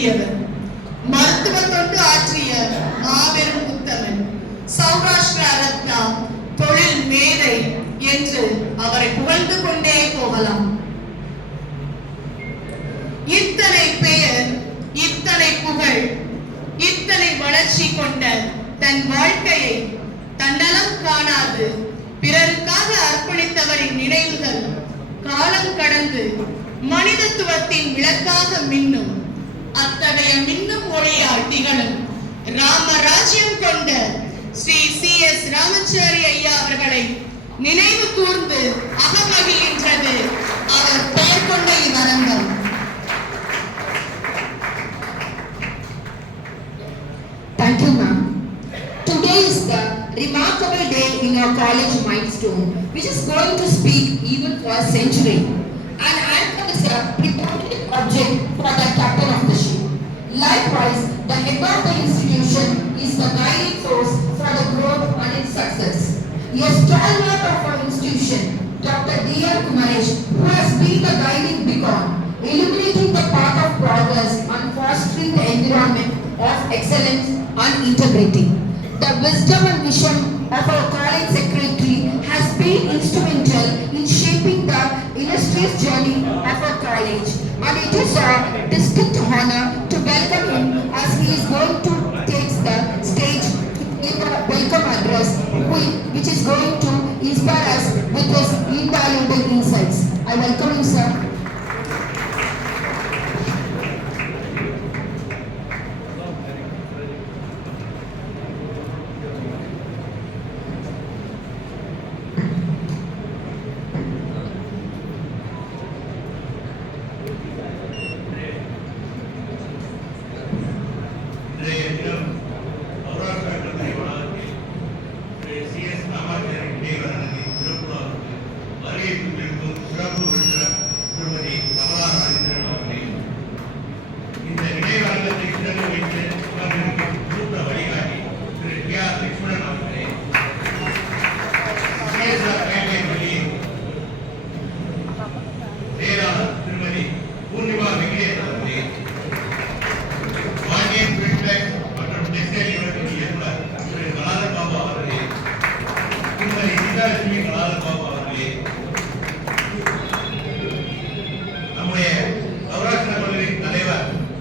எழுதியவர் மருத்துவ தொண்டு ஆற்றிய மாபெரும் புத்தகன். சௌராஷ்டிரா ரத்னா தொழில் மேதை என்று அவரை புகழ்ந்து கொண்டே போகலாம். இத்தனை பெயர் இத்தனை புகழ் இத்தனை வளர்ச்சி கொண்ட தன் வாழ்க்கையை தன்னலம் காணாது பிறருக்காக அர்ப்பணித்தவரின் நினைவுகள் காலம் கடந்து மனிதத்துவத்தின் விளக்காக மின்னும். அத்தகைய மின்னும் ஒளியால் திகழும் ராமராஜ்யம் கொண்ட ஸ்ரீ சி எஸ் ராமச்சாரி ஐயா அவர்களை நினைவு கூர்ந்து அகமகிழ்கின்றது அவர் பெயர் கொண்ட இவ்வரங்கம் Thank you, ma'am. Today is the remarkable day in our college milestone, which is going to speak even for a century. The head of the institution is the guiding force for the growth and its success. A stalwart of our institution, Dr. D.R. Kumaresh, who has been the guiding beacon, illuminating the path of progress and fostering the environment of excellence and integrity. The wisdom and vision of our college secretary has been instrumental in shaping the illustrious journey of our college. And it is a distinct Because Linda Alubel Insights. I welcome you, sir.